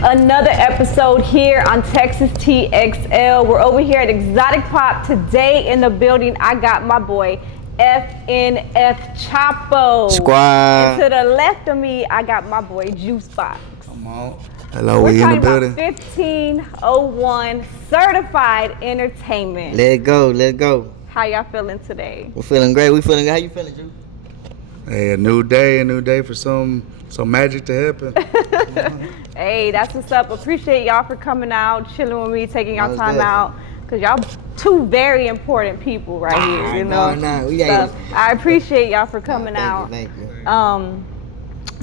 Another episode here on Texas TXL. We're over here at Exotic Pop today in the building. I got my boy FNF Chapo. Squad. And to the left of me, I got my boy Juice Box. Come on. Hello, We're we in the talking building. about 1501 certified entertainment. Let's go, let's go. How y'all feeling today? We're feeling great. We feeling good. How you feeling, Juice? Hey, a new day for some magic to happen. Hey, that's what's up. Appreciate y'all for coming out, chilling with me, taking y'all Most time definitely. out. Because y'all two very important people right here, you know. So I appreciate y'all for coming out. Thank you.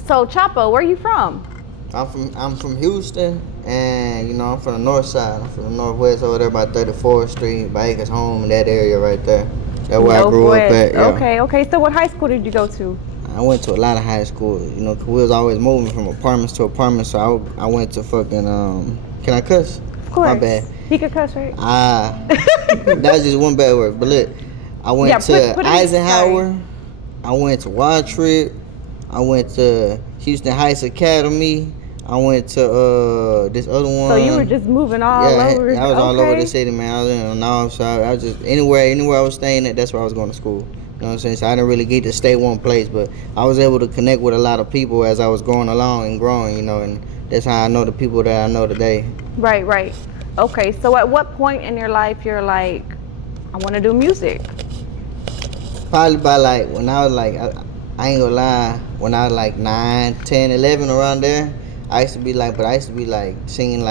So Chapo, where you from? I'm from Houston, and I'm from the north side. I'm from the northwest over there by 34th Street, by Acres Home, in that area right there. That's where I grew up at. Yeah. Okay. So what high school did you go to? I went to a lot of high school, 'cause we was always moving from apartments to apartments. So I went to fucking can I cuss? Of course. My bad. He could cuss, right? That was just one bad word. But look, I went to put it in- Eisenhower. I went to Wild Trip. I went to Houston Heights Academy. I went to this other one. So you were just moving all over? I was all over the city, man. I was in the north side. I was just anywhere I was staying at, that's where I was going to school. You know what I'm saying? So I didn't really get to stay one place, but I was able to connect with a lot of people as I was going along and growing, and that's how I know the people that I know today. Right. Okay, so at what point in your life you're like, I want to do music? Probably by when I was I ain't gonna lie, when I was 9, 10, 11 around there, I used to be singing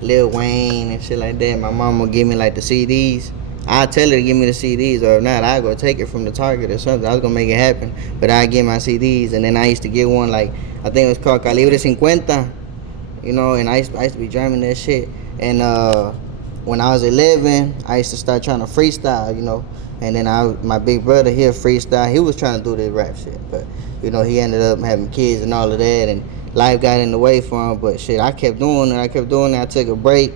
Lil Wayne and shit like that. My mom would give me the CDs. I'd tell her to give me the CDs, or if not, I'd go take it from the Target or something. I was gonna make it happen. But I'd get my CDs, and then I used to get one I think it was called Calibre 50, and I used to be drumming that shit. And when I was 11, I used to start trying to freestyle, and then my big brother here freestyle. He was trying to do this rap shit, but he ended up having kids and all of that, and life got in the way for him. But shit, I kept doing it. I took a break,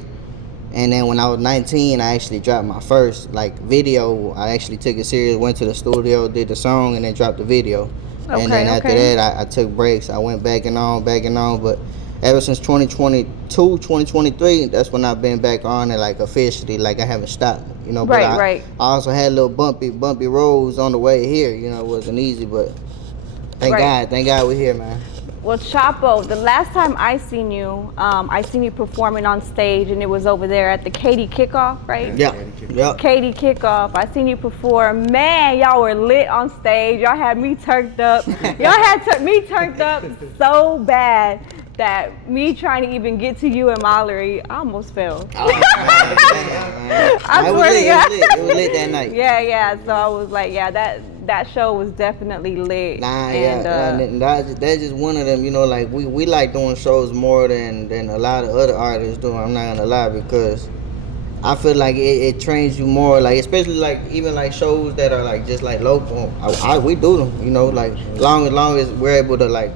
and then when I was 19, I actually dropped my first video. I actually took it serious, went to the studio, did the song, and then dropped the video. And then after that, I took breaks. I went back and on, but ever since 2022, 2023, that's when I've been back on it officially. I haven't stopped, But Right. I also had little bumpy roads on the way here. It wasn't easy, but thank God we're here, man. Well, Chapo, the last time I seen you performing on stage, and it was over there at the Katie Kickoff, right? Yeah. Katie Kickoff. I seen you perform. Man, y'all were lit on stage. Y'all had me turned up. Y'all had me turned up so bad that me trying to even get to you and Mallory, I almost fell. I swear to God. It was lit that night. Yeah. So I was like, that show was definitely lit. That's just one of them. We like doing shows more than a lot of other artists do. I'm not gonna lie, because I feel like it trains you more. Especially even shows that are just local. We do them. Long as we're able to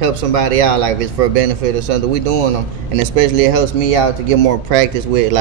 help somebody out, if it's for a benefit or something, we doing them. And especially it helps me out to get more practice with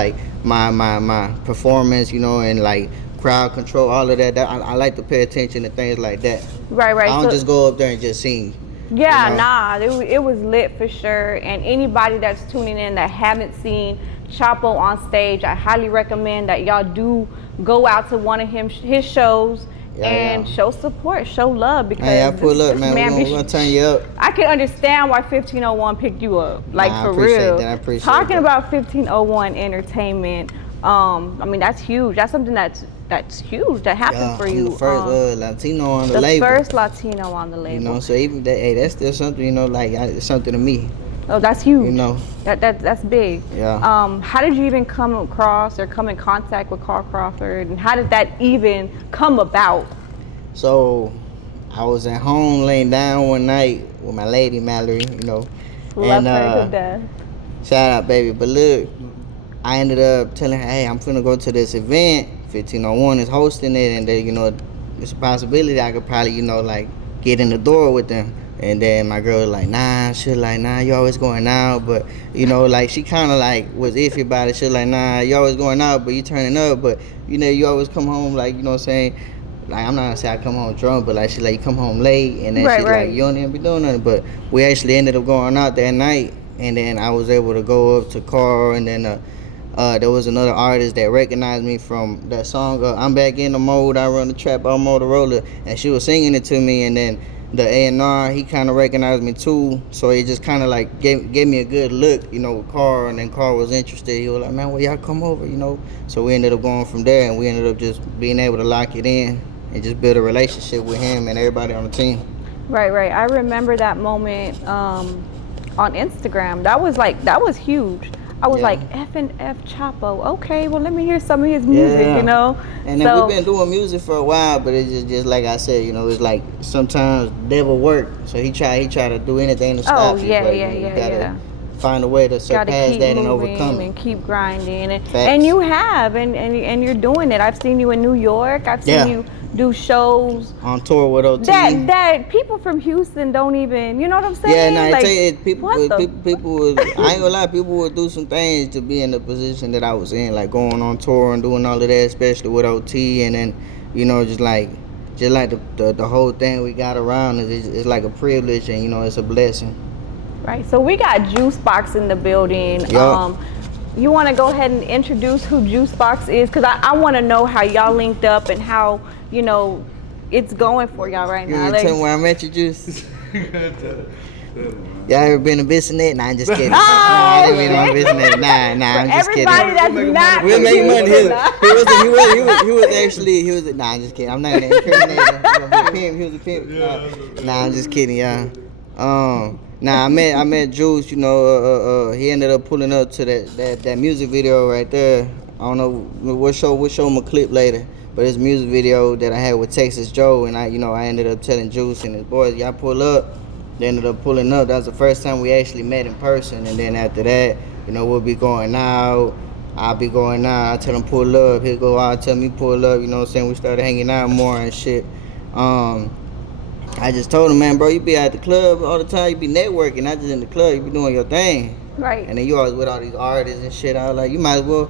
my performance, and crowd control, all of that. I like to pay attention to things like that. Right. I don't just go up there and just sing. It was lit for sure. And anybody that's tuning in that haven't seen Chapo on stage, I highly recommend that y'all do go out to one of his shows. Show support, show love, because I pull up, man. We're gonna turn you up. I can understand why 1501 picked you up, for real. I appreciate that. Talking about 1501 entertainment, that's huge. That's something that's huge that happened for you. The first Latino on the label. The first Latino on the label. So even that, that's still something. It's something to me. Oh, that's huge. That's big. Yeah. How did you even come across or come in contact with Carl Crawford, and how did that even come about? So, I was at home laying down one night with my lady Mallory, Love her to death. Shout out, baby. But look, I ended up telling her, hey, I'm finna go to this event. 1501 is hosting it, and then, it's a possibility I could probably, get in the door with them. And then my girl was like, nah, you always going out. But, she kind of was iffy about it. She was like, nah, you always going out, but you turning up. But, you always come home, you know what I'm saying? I'm not gonna say I come home drunk, but she you come home late, and then she's like, you don't even be doing nothing. But we actually ended up going out that night, and then I was able to go up to Carl, and then there was another artist that recognized me from that song, I'm Back in the Mode, I Run the Trap on Motorola, and she was singing it to me, and then the A&R, he kind of recognized me too, so he just kind of like gave me a good look, you know, with Carl, and then Carl was interested. He was like, man, well, y'all come over, you know. So we ended up going from there, and we ended up just being able to lock it in and just build a relationship with him and everybody on the team. Right. I remember that moment on Instagram. That was huge. I was like, FNF Chapo. Okay, well, let me hear some of his music, you know? And then we've been doing music for a while, but it's just like I said, you know, it's like sometimes devil work. So he try to do anything to stop you. Yeah. You gotta find a way to surpass that and overcome it. And keep grinding. And you have, and you're doing it. I've seen you in New York. I've seen you do shows on tour with OT. That people from Houston don't even, you know what I'm saying? Yeah, no, like, I tell you, people would, I ain't gonna lie, people would do some things to be in the position that I was in, like going on tour and doing all of that, especially with OT, and then, you know, just like the whole thing we got around is it's like a privilege, and you know, it's a blessing. Right. So we got BOXX in the building. Yep. You want to go ahead and introduce who BOXX is? Because I want to know how y'all linked up and how, you know, it's going for y'all right now. Tell me where I met you, Juice. Y'all ever been to Bissonnette? Nah, I'm just kidding. I ain't been on Bissonnette. Nah, I'm just kidding. Everybody that's not we'll make money. He was. Nah, I'm just kidding. I'm not gonna incriminate him. He was a pimp. Nah, I'm just kidding, y'all. Nah, I met Juice. You know, he ended up pulling up to that music video right there. I don't know, we'll show him a clip later. But it's a music video that I had with Texas Joe, and I ended up telling Juice and his boys, y'all pull up. They ended up pulling up. That was the first time we actually met in person. And then after that, you know, we'll be going out. I'll be going out. I tell him pull up. He'll go out, tell me pull up. You know what I'm saying? We started hanging out more and shit. I just told him, man, bro, you be at the club all the time. You be networking, not just in the club. You be doing your thing. Right. And then you always with all these artists and shit. I was like, you might as well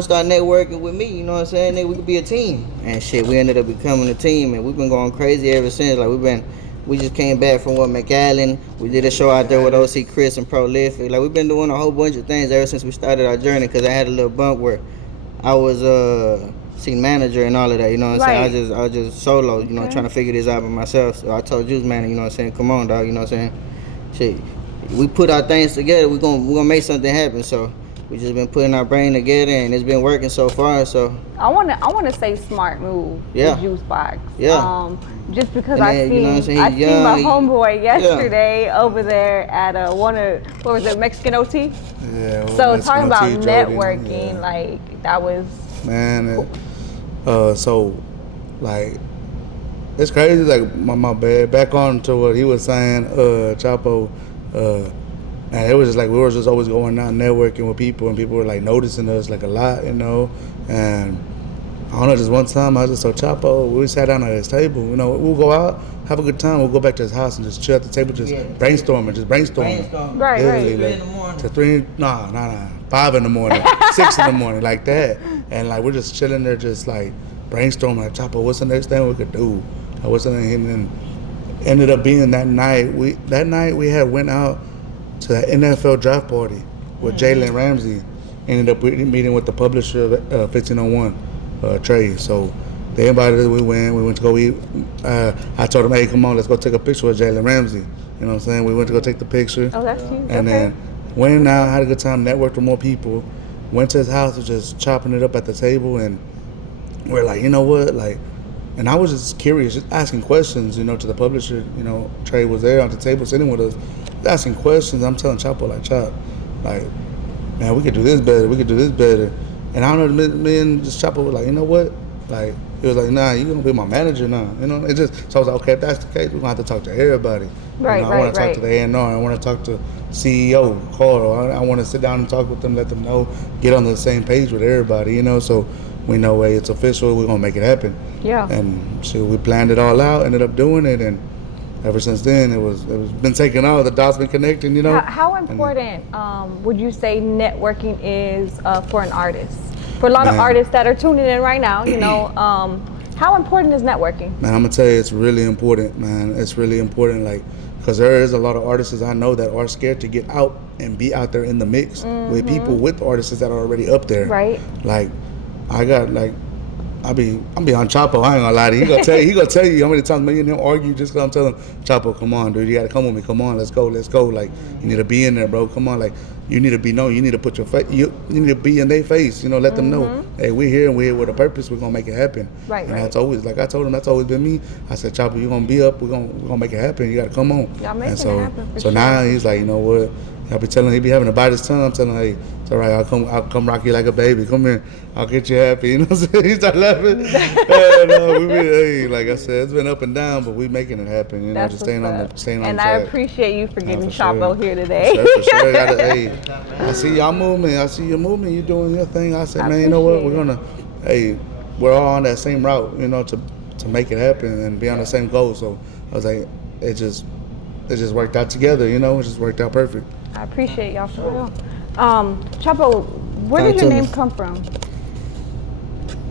start networking with me. You know what I'm saying? Then we could be a team. And shit, we ended up becoming a team, and we've been going crazy ever since. Like we just came back from McAllen. We did a show out there with OC Chris and Prolific. Like we've been doing a whole bunch of things ever since we started our journey. Cause I had a little bump where I was scene manager and all of that. You know what I'm saying? I was just solo. You know, trying to figure this out by myself. So I told Juice, man, you know what I'm saying? Come on, dog. You know what I'm saying? Shit, we put our things together. We're gonna make something happen. So we just been putting our brain together, and it's been working so far. So I wanna say smart move. Yeah. With BOXX. Yeah. Just because And I then, seen, you know what I'm saying, I he's seen my young, homeboy yesterday over there at what was it, Mexican OT? Yeah. So talking about networking, like that was. Man, so like it's crazy. Like my bad. Back on to what he was saying, Chapo. And it was just like we were just always going out networking with people, and people were like noticing us like a lot, you know. And I don't know, just one time I just saw Chapo. We sat down at his table, you know. We'll go out, have a good time. We'll go back to his house and just chill at the table, just brainstorming. Right. Literally, 3 in the morning. To 3, nah, 5 in the morning, 6 in the morning, like that. And like we're just chilling there, just like brainstorming. Like, Chapo, what's the next thing we could do? Like, what's the thing? And then ended up being that night. We had went out to the NFL draft party with Jalen Ramsey. Ended up meeting with the publisher of 1501, Trey. So they invited us. We went to go eat. I told them, hey, come on, let's go take a picture with Jalen Ramsey. You know what I'm saying? We went to go take the picture. Oh, that's cute. And then went out, had a good time, networked with more people. Went to his house, was just chopping it up at the table, and we're like, you know what, like. And I was just curious, just asking questions, you know, to the publisher. You know, Trey was there on the table sitting with us, asking questions. I'm telling Chapo, like, Chop, like, man, we could do this better. And I don't know, me and just Chapo was like, you know what? Like, he was like, nah, you're going to be my manager now. You know, it just, so I was like, okay, if that's the case, we're going to have to talk to everybody. Right, you know, I want to talk to the A&R. I want to talk to CEO, Carl. I want to sit down and talk with them, let them know, get on the same page with everybody, you know, so we know, hey, it's official, we're going to make it happen. Yeah. And so we planned it all out, ended up doing it, and ever since then, it was been taking off. The dots been connecting, you know. How important would you say networking is for an artist? For a lot of artists that are tuning in right now, you know, how important is networking? Man, I'm gonna tell you, it's really important, man. It's really important. Like, because there is a lot of artists I know that are scared to get out and be out there in the mix with people, with artists that are already up there. Right. Like, I got like, I be on Chapo. I ain't gonna lie to you. He gonna tell you how many times me and him argue just 'cause I'm telling him, Chapo, come on, dude, you gotta come with me. Come on, let's go. Like, you need to be in there, bro. Come on, like, you need to be known. You need to put your face. You need to be in their face. You know, let them know, hey, we're here and we're here with a purpose. We're gonna make it happen. Right. And that's always, like I told him, that's always been me. I said, Chapo, you gonna be up. We're gonna make it happen. You gotta come on. Y'all making and so, it happen for so sure. now he's like, you know what? I be telling him, he be having to bite his tongue. I'm telling him, hey, it's all right. I'll come rock you like a baby. Come here. I'll get you happy. You know what I'm saying? He start laughing. Hey, like I said, it's been up and down, but we making it happen. You know, That's just staying on what's the up. track. And I appreciate you for getting for Chapo sure. here today. For sure. Hey, I see y'all movement. I see your movement. You doing your thing. I said, I man, you know what? appreciate We're all on that same route. You know, to make it happen and be on the same goal. So I was like, it just worked out together. You know, it just worked out perfect. I appreciate y'all for real. Chapo, where Talk did to your me. name come from?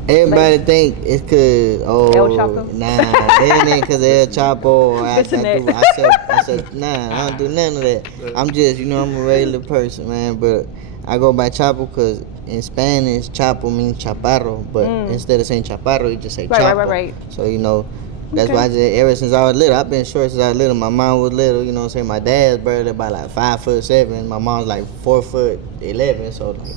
Everybody think it's cause El Chapo? nah, it ain't cause El Chapo. Or I Listen said nah, I don't do none of that. I'm just, you know, I'm a regular person, man. But I go by Chapo cause in Spanish Chapo means chaparro, but instead of saying chaparro, you just say Chapo. Right. So you know, that's Okay. why I just ever since I was little, I've been short since I was little. My mom was little, you know what I'm saying? My dad's barely about like 5'7". My mom's like 4'11", so like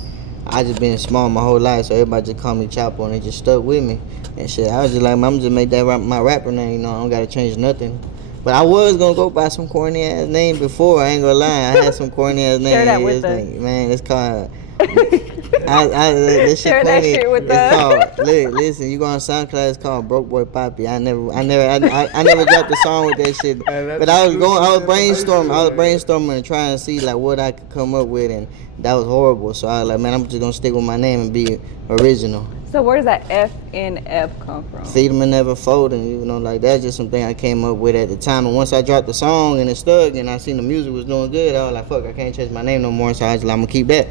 I just been small my whole life, so everybody just call me Chapo and it just stuck with me. And shit, I was just like, I'm just make that my rapper name, you know, I don't gotta change nothing. But I was gonna go by some corny ass name before, I ain't gonna lie. I had some corny ass name. Share that with It's us. like, man, it's called this shit Share that corny. shit with It's us. called listen, you go on SoundCloud, it's called Broke Boy Poppy. I never dropped a song with that shit. Man, But I was brainstorming and trying to see like what I could come up with, and that was horrible. So I was like, man, I'm just gonna stick with my name and be original. So where does that FNF come from? Feed 'em and never fold, and you know, like that's just something I came up with at the time. And once I dropped the song and it stuck, and I seen the music was doing good, I was like, fuck, I can't change my name no more. So I was like, I'm gonna keep that,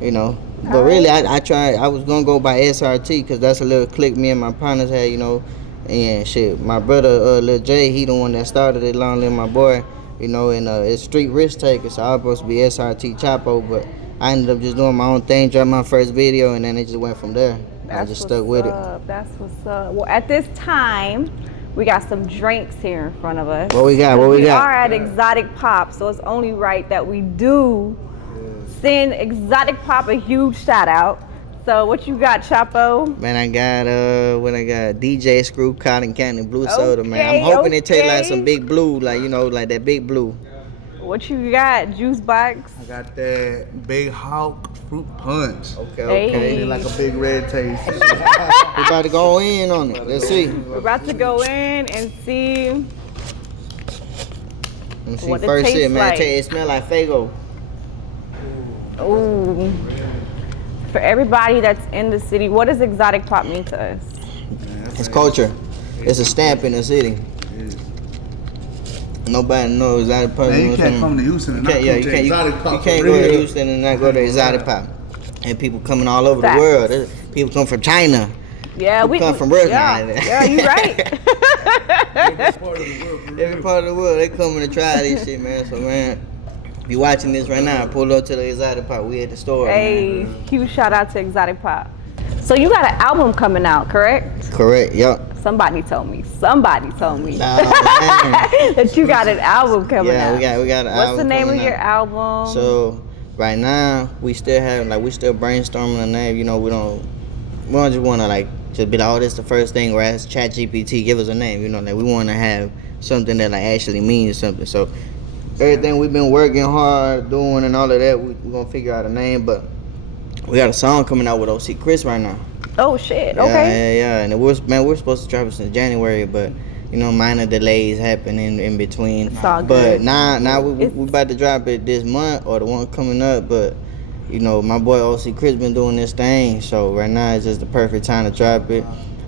you know. But really, I tried. I was gonna go by SRT because that's a little clique me and my partners had, you know. And shit, my brother, Lil J, he the one that started it. Long live my boy, you know. And it's Street Risk Taker, so I was supposed to be SRT Chapo, but I ended up just doing my own thing, dropped my first video, and then it just went from there. I just stuck with it. That's what's up. Well, at this time, we got some drinks here in front of us. What we got? What we We got? are at Exotic Pop, so it's only right that we do send Exotic Pop a huge shout out. So what you got, Chapo? Man, I got what I got, DJ Screw Cotton Candy Blue Soda, man. I'm hoping it tastes like some big blue, like you know, like that big blue. What you got, Juice Box? I got that Big Hawk fruit punch. Okay. Hey. Like a big red taste. We about to go in on it. Let's see. We're about to go in and see. Let me see. What it First tastes sip, man. like. It smell like Fago. Ooh. For everybody that's in the city, what does Exotic Pop mean to us? It's culture. It's a stamp in the city. Nobody knows Exotic Pop. Man, you know what can't I'm come to saying? Houston and You not can't, come you to can't, Exotic you Pop. can't for go to real. Houston and not go to Exotic Pop. And people coming all over Facts. the world. People come from China. Yeah, We come from Russia. Yeah, you right. Every part of the world, they coming to try this shit, man. So, man, if you watching this right now, pull up to the Exotic Pop. We at the store, man. Hey, huge shout out to Exotic Pop. So you got an album coming out, correct? Correct, yup. Somebody told me Nah, man. that you got an album coming Yeah, out. we got an album. What's the name of coming your out. album? So right now we still brainstorming a name. You know, we don't just want to like just be like, oh, this is the first thing. Or ask ChatGPT, give us a name. You know, like we want to have something that like actually means something. So everything we've been working hard doing and all of that, we're gonna figure out a name. But we got a song coming out with OC Chris right now. Oh shit. Okay. Yeah. And we're supposed to drop it since January, but you know, minor delays happen in between. It's all But good. now we about to drop it this month or the one coming up. But you know, my boy OC Chris been doing this thing, so right now it's just the perfect time to drop it.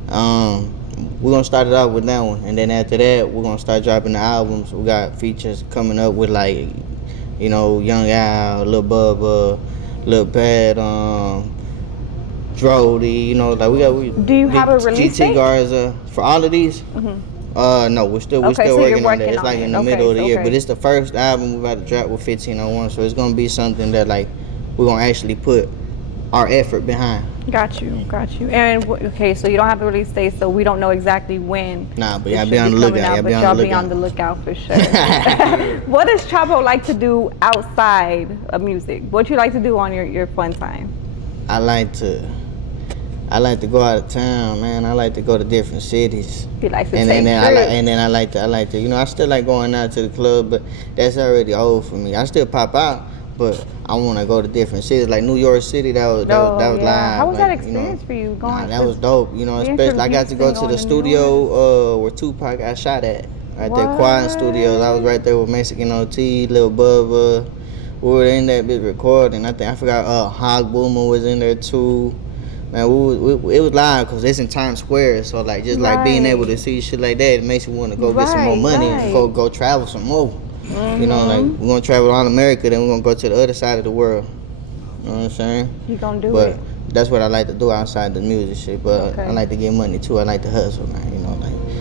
We're gonna start it off with that one, and then after that we're gonna start dropping the albums. We got features coming up with like, you know, Young Al, Lil Bubba, Lil Pat, Drody, you know, like we Do you have a release GT date? Garza for all of these. No, we're still Okay, so you're working on that. working It's on like it. in the Okay, middle of the year, okay. but it's the first album we're about to drop with 1501, so it's gonna be something that like we're gonna actually put our effort behind. Got you. And okay, so you don't have a release date, so we don't know exactly when. Nah, but it y'all should be on the coming lookout. out, Y'all but be on y'all the be on lookout. the lookout for sure. What does Chapo like to do outside of music? What you like to do on your fun time? I like to go out of town, man. I like to go to different cities. He likes to And take then trips. I like to, you know, I still like going out to the club, but that's already old for me. I still pop out, but I want to go to different cities, like New York City. That was live. How was that like, experience for you going? Nah, that was dope. You know, the especially I got to go interviews to the thing on New studio where Tupac got shot at. Right there, Quiet Studios. I was right there with Mexican OT, Lil Bubba. We were in that bit recording. I forgot Hog Boomer was in there too. Man, it was live because it's in Times Square, so like just like being able to see shit like that, it makes you want to go get some more money and go travel some more. You know, like we're gonna travel all America, then we're gonna go to the other side of the world. You know what I'm saying? You gonna do but it? That's what I like to do outside the music shit. But I like to get money too. I like to hustle, man. You know,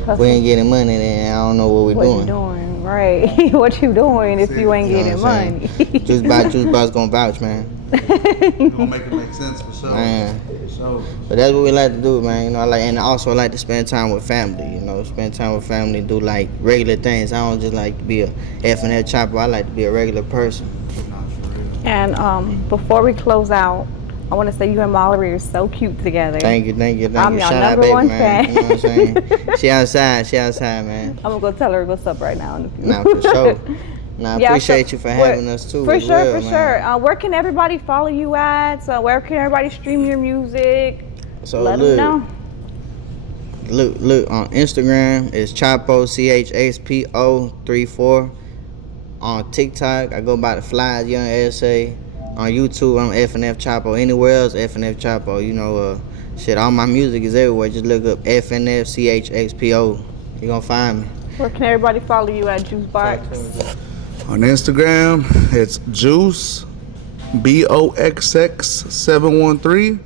like we ain't getting money, then I don't know what we're doing. What you doing, right? What you doing if you ain't getting money? Juice Box gonna vouch, man. We're gonna make it make sense for sure. Man. So, But that's what we like to do, man. You know, and also I like to spend time with family. You know, spend time with family, do like regular things. I don't just like to be a FNF Chapo. I like to be a regular person. And before we close out, I want to say you and Mallory are so cute together. Thank you. I'm your Shout out, number baby, one man. fan. You know what I'm saying? She outside, man. I'm gonna go tell her what's up right now. In a few. Nah, for sure. Nah, I appreciate you for having us too. For as sure, well, for man. sure. Where can everybody follow you at? So where can everybody stream your music? So Let them know. Look on Instagram it's Chapo CHSPO 34. On TikTok I go by the Flies Young SA. On YouTube I'm FNF Chapo. Anywhere else FNF Chapo. You know shit. All my music is everywhere. Just look up FNF CHSPO. You gonna find me. Where can everybody follow you at, BOXX? on Instagram, it's Juice BOXX 713,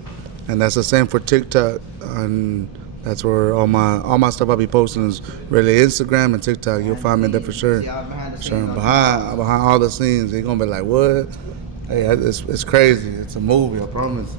and that's the same for TikTok. And that's where all my stuff I'll be posting is really Instagram and TikTok. You'll find me there for sure. Sure. Behind all the scenes, you're gonna be like, what? Hey, it's crazy. It's a movie, I promise.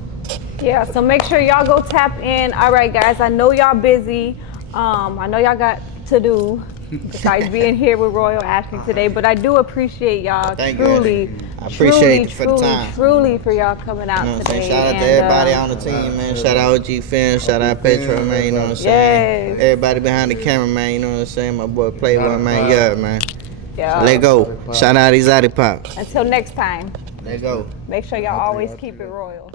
Yeah, so make sure y'all go tap in. All right, guys, I know y'all busy. I know y'all got to do besides being here with Royal Ashley today, but I do appreciate y'all truly. I appreciate it for the time. Truly for y'all coming out today. Shout out to everybody on the team, man. Shout out OG Fans, shout out Petro, man. You know what I'm saying? Yes. Everybody behind the camera, man. You know what I'm saying? My boy Playboy, man. Yeah, man. Yeah. Let go. Shout out Exotic Pop. Until next time, Let go. make sure y'all always keep it royal.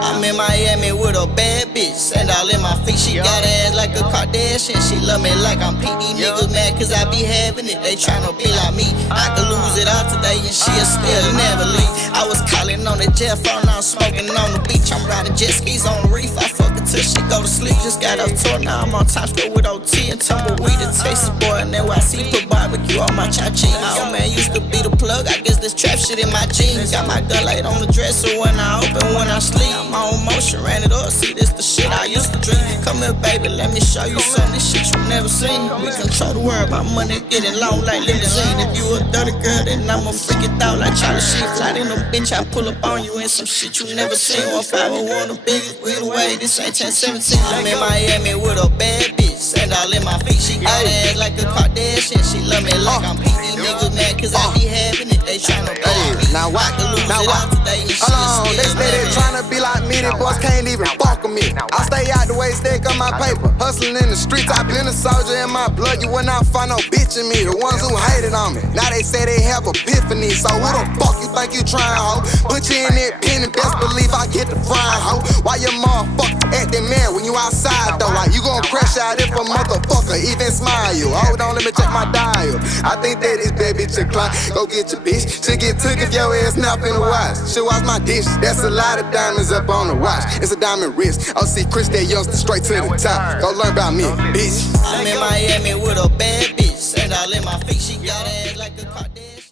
I'm in Miami with a bad bitch, sand all in my feet. She got ass like a Kardashian. She love me like I'm Pete. These niggas mad cause I be having it. They tryna be like me. I could lose it all today and she'll still never leave. I was calling on the jet phone, now I'm smoking on the beach. I'm riding jet skis on the reef. I fuck her till she go to sleep. Just got off tour, now I'm on Times Square with OT and tumbleweed. The Texas boy and NYC put barbecue on my cha-ching. My old man used to be the plug. I guess this trap shit in my jeans. Got my gun light on the dresser when I open, when I sleep. My own motion ran it up. See, this the shit I used to drink. Come here, baby, let me show you some this shit you never seen. We control the world, my money getting long like limousine. If you a dirty girl, then I'ma freak it out like Charlie Sheen. Fly in a bitch, I pull up on you in some shit you never seen. 151 the biggest, we the way. This ain't 1017. I'm in Miami with a bad bitch, sand all in my feet. She got ass like a Kardashian. She love me like I'm Pete. These niggas mad cause I be having it. They tryna be like me. Now I could lose it all today and hold on, they steady tryna be like me, they boys can't even fuck with me. I stay out the way, stack on my paper, hustling in the streets. I been a soldier in my blood, you will not find no bitch in me. The ones who hated on me, now they say they have epiphany. So who the fuck you think you trying, ho? Put you in that pen and best believe I get the frying, ho. Why your motherfucker acting mad when you outside though? Like you gon' crash out if a motherfucker even smile you. Hold on, let me check my dial. I think that this bad bitch a clock. Go get your bitch, she get took if your ass not finna watch. She wash my dish, that's a lot of diamonds up on the watch. It's a diamond wrist. I'll see Chris that youngster straight to the top. Go learn about me, bitch. I'm in Miami with a bad bitch, sand all in my feet. She got got ass like a Kardashian.